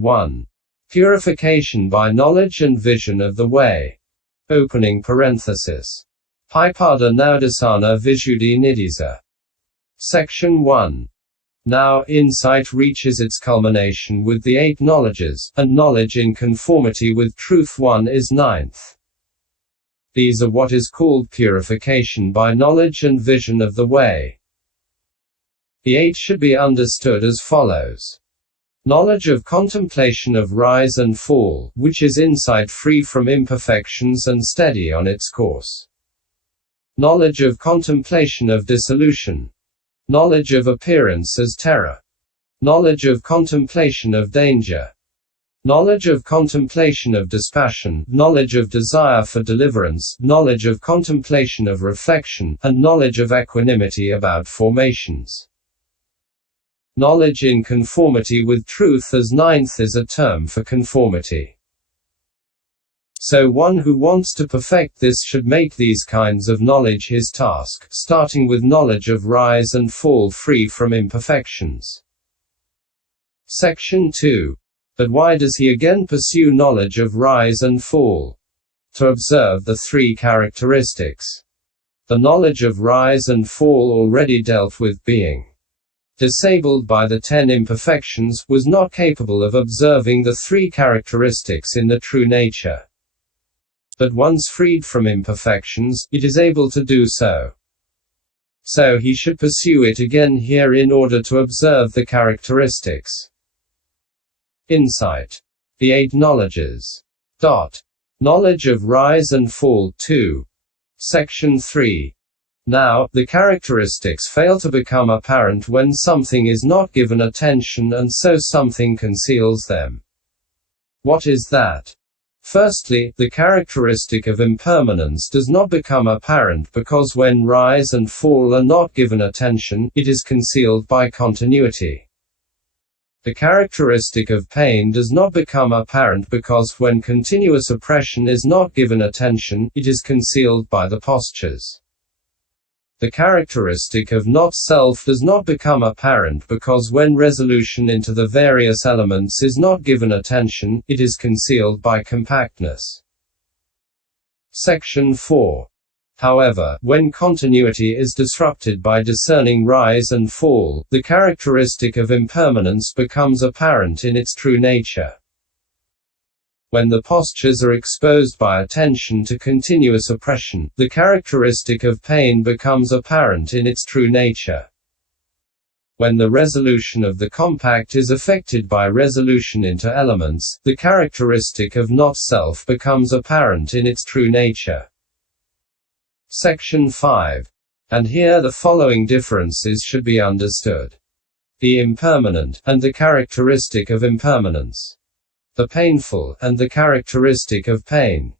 1. Purification by knowledge and vision of the way. Opening parenthesis. Pipada Naudasana Vishuddhi Nidisa. Section 1. Now, insight reaches its culmination with the 8 knowledges, and knowledge in conformity with truth 1 is 9th. These are what is called purification by knowledge and vision of the way. The 8 should be understood as follows. Knowledge of contemplation of rise and fall, which is insight free from imperfections and steady on its course. Knowledge of contemplation of dissolution. Knowledge of appearance as terror. Knowledge of contemplation of danger. Knowledge of contemplation of dispassion, knowledge of desire for deliverance, knowledge of contemplation of reflection, and knowledge of equanimity about formations. Knowledge in conformity with truth as 9th is a term for conformity. So one who wants to perfect this should make these kinds of knowledge his task, starting with knowledge of rise and fall free from imperfections. Section 2. But why does he again pursue knowledge of rise and fall? To observe the 3 characteristics. The knowledge of rise and fall already dealt with being disabled by the 10 imperfections, was not capable of observing the 3 characteristics in the true nature. But once freed from imperfections, it is able to do so. So he should pursue it again here in order to observe the characteristics. Insight. The 8 knowledges. Knowledge of rise and fall 2. Section 3. Now, the characteristics fail to become apparent when something is not given attention and so something conceals them. What is that? Firstly, the characteristic of impermanence does not become apparent because when rise and fall are not given attention, it is concealed by continuity. The characteristic of pain does not become apparent because when continuous oppression is not given attention, it is concealed by the postures. The characteristic of not-self does not become apparent because when resolution into the various elements is not given attention, it is concealed by compactness. Section 4. However, when continuity is disrupted by discerning rise and fall, the characteristic of impermanence becomes apparent in its true nature. When the postures are exposed by attention to continuous oppression, the characteristic of pain becomes apparent in its true nature. When the resolution of the compact is affected by resolution into elements, the characteristic of not-self becomes apparent in its true nature. Section 5. And here the following differences should be understood. The impermanent, and the characteristic of impermanence. The painful, and the characteristic of pain.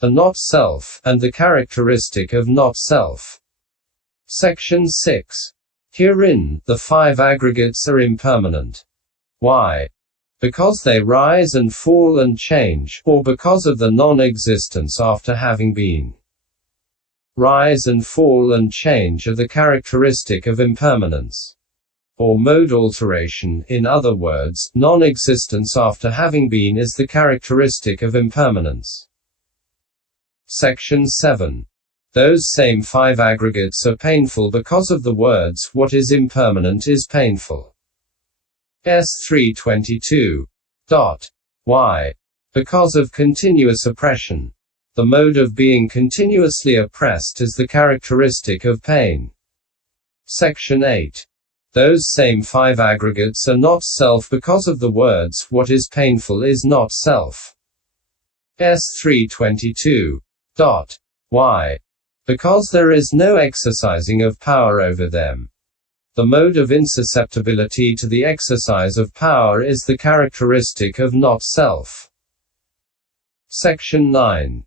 The not-self, and the characteristic of not-self. Section 6. Herein, the 5 aggregates are impermanent. Why? Because they rise and fall and change, or because of the non-existence after having been. Rise and fall and change are the characteristic of impermanence. Or mode alteration, in other words, non-existence after having been is the characteristic of impermanence. Section 7. Those same 5 aggregates are painful because of the words, what is impermanent is painful. S322. Why? Because of continuous oppression. The mode of being continuously oppressed is the characteristic of pain. Section 8. Those same 5 aggregates are not self because of the words, what is painful is not self. S322. Why? Because there is no exercising of power over them. The mode of insusceptibility to the exercise of power is the characteristic of not self. Section 9.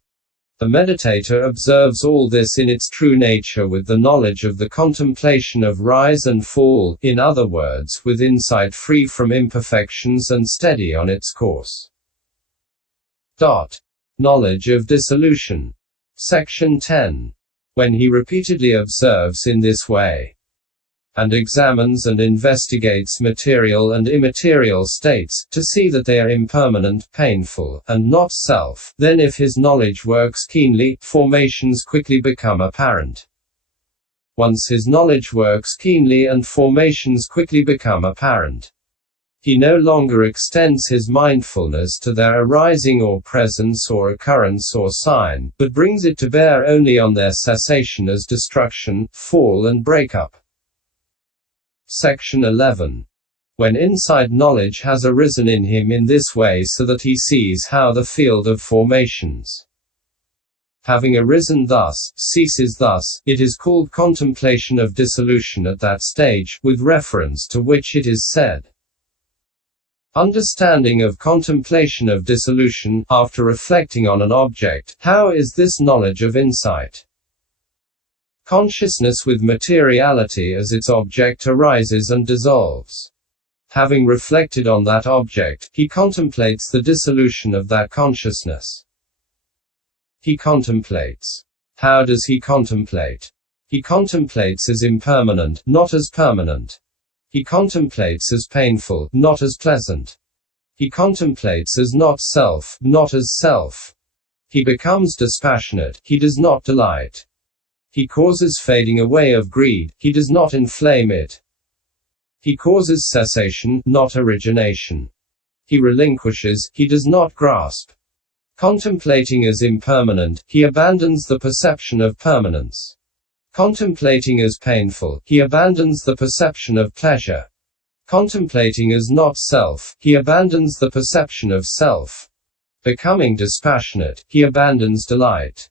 The meditator observes all this in its true nature with the knowledge of the contemplation of rise and fall, in other words, with insight free from imperfections and steady on its course. Knowledge of dissolution. Section 10. When he repeatedly observes in this way. and examines and investigates material and immaterial states, to see that they are impermanent, painful, and not self, then if his knowledge works keenly, formations quickly become apparent. Once his knowledge works keenly and formations quickly become apparent, he no longer extends his mindfulness to their arising or presence or occurrence or sign, but brings it to bear only on their cessation as destruction, fall and breakup. Section 11. When inside knowledge has arisen in him in this way so that he sees how the field of formations, having arisen thus, ceases thus, it is called contemplation of dissolution at that stage, with reference to which it is said. Understanding of contemplation of dissolution, after reflecting on an object, how is this knowledge of insight? Consciousness with materiality as its object arises and dissolves. Having reflected on that object, he contemplates the dissolution of that consciousness. He contemplates. How does he contemplate? He contemplates as impermanent, not as permanent. He contemplates as painful, not as pleasant. He contemplates as not self, not as self. He becomes dispassionate, he does not delight. He causes fading away of greed, he does not inflame it. He causes cessation, not origination. He relinquishes, he does not grasp. Contemplating as impermanent, he abandons the perception of permanence. Contemplating as painful, he abandons the perception of pleasure. Contemplating as not self, he abandons the perception of self. Becoming dispassionate, he abandons delight.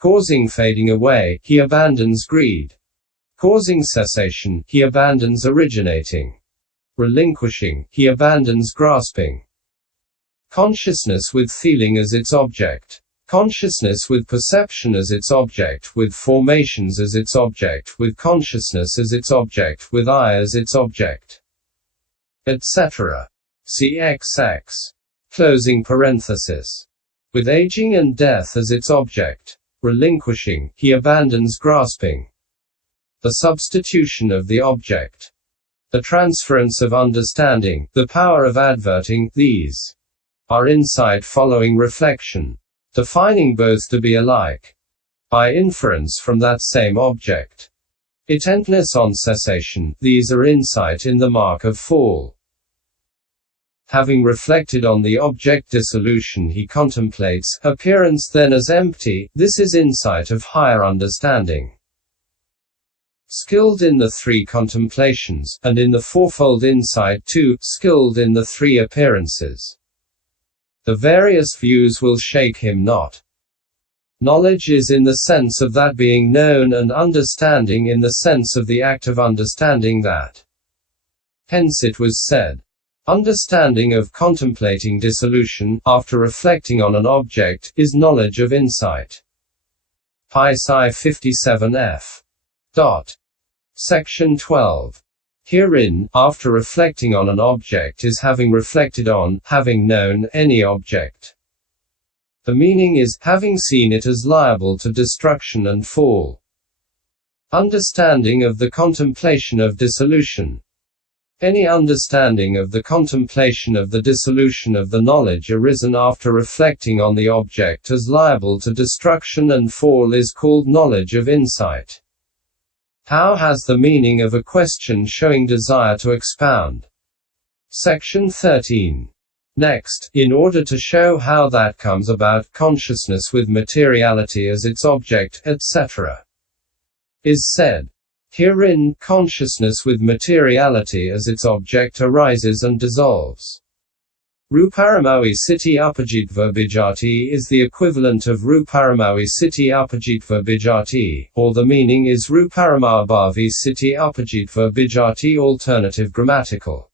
Causing fading away, he abandons greed. Causing cessation, he abandons originating. Relinquishing, he abandons grasping. Consciousness with feeling as its object. Consciousness with perception as its object, with formations as its object, with consciousness as its object, with I as its object, etc. See XX. Closing parenthesis. With aging and death as its object. Relinquishing, he abandons grasping. The substitution of the object. The transference of understanding, the power of adverting, these are insight following reflection, defining both to be alike, by inference from that same object. Intentness on cessation, these are insight in the mark of fall. Having reflected on the object dissolution he contemplates, appearance then as empty, this is insight of higher understanding. Skilled in the three contemplations, and in the fourfold insight too, skilled in the three appearances. The various views will shake him not. Knowledge is in the sense of that being known and understanding in the sense of the act of understanding that. Hence it was said, understanding of contemplating dissolution, after reflecting on an object, is knowledge of insight. Pi Sci 57f. Section 12. Herein, after reflecting on an object is having reflected on, having known, any object. The meaning is, having seen it as liable to destruction and fall. Understanding of the contemplation of dissolution. Any understanding of the contemplation of the dissolution of the knowledge arisen after reflecting on the object as liable to destruction and fall is called knowledge of insight. How has the meaning of a question showing desire to expound. Section 13. Next, in order to show how that comes about, consciousness with materiality as its object, etc. is said. Herein, consciousness with materiality as its object arises and dissolves. Ruparamawi Siti Upajitva Bijati is the equivalent of Ruparamawi Siti Upajitva Bijati, or the meaning is Ruparamabhavi Siti Upajitva Bijati alternative grammatical.